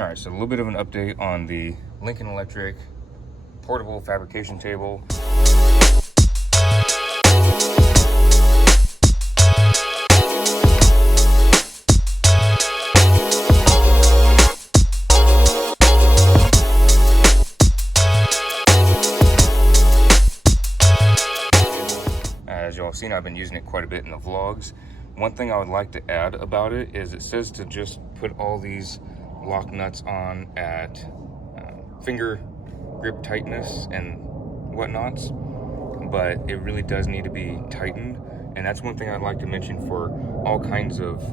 All right, so a little bit of an update on the Lincoln Electric portable fabrication table. As y'all seen, I've been using it quite a bit in the vlogs. One thing I would like to add about it is it says to just put all these lock nuts on at finger grip tightness and whatnots, but it really does need to be tightened. And that's one thing I'd like to mention for all kinds of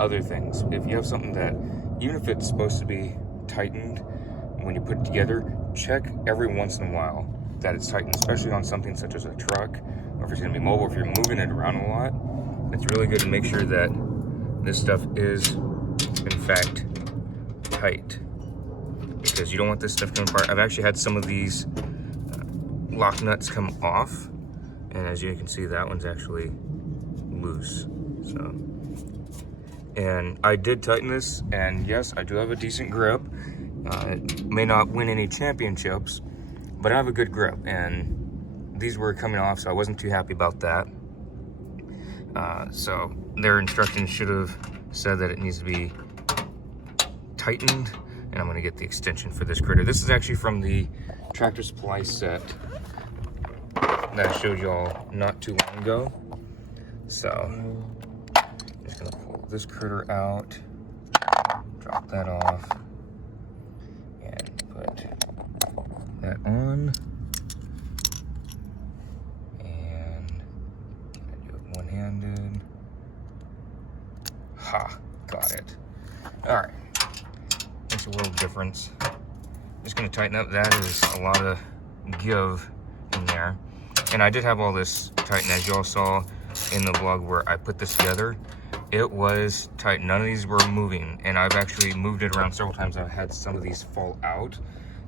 other things. If you have something that, even if it's supposed to be tightened when you put it together, check every once in a while that it's tightened, especially on something such as a truck, or if it's going to be mobile, if you're moving it around a lot. It's really good to make sure that this stuff is, in fact, tight, because you don't want this stuff coming apart. I've actually had some of these lock nuts come off, and as you can see, that one's actually loose. So, and I did tighten this, and yes, I do have a decent grip. It may not win any championships, but I have a good grip, and these were coming off, so I wasn't too happy about that. So their instructions should have said that it needs to be tightened, and I'm going to get the extension for this critter. This is actually from the Tractor Supply set that I showed y'all not too long ago. So I'm just going to pull this critter out, drop that off, and put that on. One-handed. Ha, got it. All right, makes a world of difference. Just gonna tighten up. That is a lot of give in there. And I did have all this tightened, as y'all saw in the vlog where I put this together. It was tight. None of these were moving, and I've actually moved it around several times. I've had some of these fall out.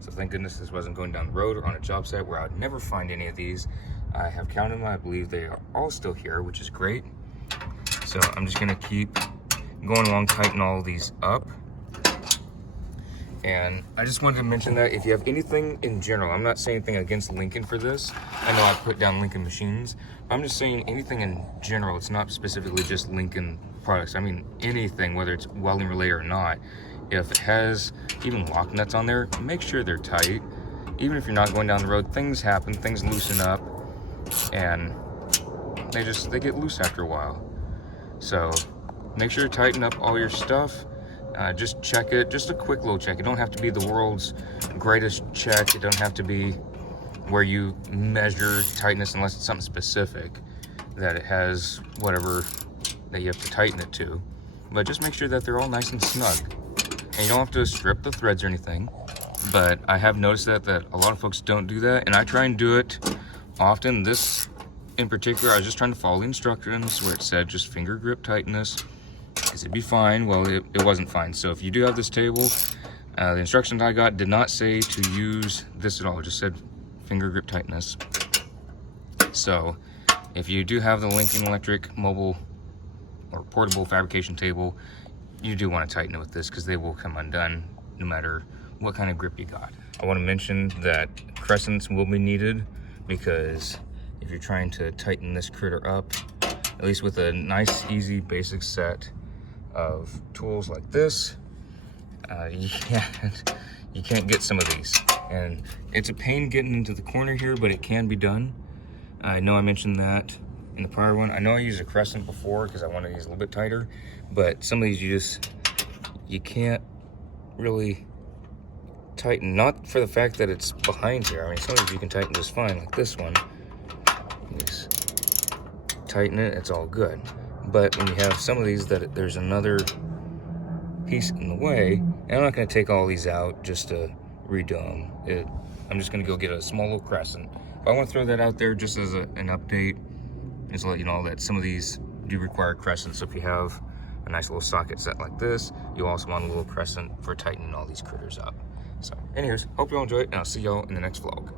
So thank goodness this wasn't going down the road or on a job site where I would never find any of these. I have counted them. I believe they are all still here, which is great. So I'm just gonna keep going along, tighten all these up. And I just wanted to mention that if you have anything in general, I'm not saying anything against Lincoln for this. I know I put down Lincoln machines. I'm just saying anything in general. It's not specifically just Lincoln products. I mean, anything, whether it's welding related or not. If it has even lock nuts on there, make sure they're tight. Even if you're not going down the road, things happen, things loosen up, and they get loose after a while. So make sure to tighten up all your stuff. Just check it, just a quick little check. It don't have to be the world's greatest check. It don't have to be where you measure tightness unless it's something specific that it has whatever that you have to tighten it to. But just make sure that they're all nice and snug. And you don't have to strip the threads or anything. But I have noticed that a lot of folks don't do that, and I try and do it often. This in particular, I was just trying to follow the instructions where it said just finger grip tightness, because it'd be fine. Well, it wasn't fine. So if you do have this table, the instructions I got did not say to use this at all. It just said finger grip tightness. So if you do have the Lincoln Electric mobile or portable fabrication table, you do want to tighten it with this, because they will come undone no matter what kind of grip you got. I want to mention that crescents will be needed, because if you're trying to tighten this critter up, at least with a nice, easy, basic set of tools like this, you can't get some of these. And it's a pain getting into the corner here, but it can be done. I know I mentioned that in the prior one. I know I used a crescent before because I wanted these a little bit tighter, but some of these you can't really tighten, not for the fact that it's behind here. I mean, some of these you can tighten just fine, like this one. Just tighten it, it's all good. But when you have some of these that there's another piece in the way, and I'm not going to take all these out just to redo them. I'm just going to go get a small little crescent. But I want to throw that out there just as an update, just to let you know that some of these do require crescents. So if you have a nice little socket set like this, you also want a little crescent for tightening all these critters up. So anyways, hope you all enjoy it, and I'll see y'all in the next vlog.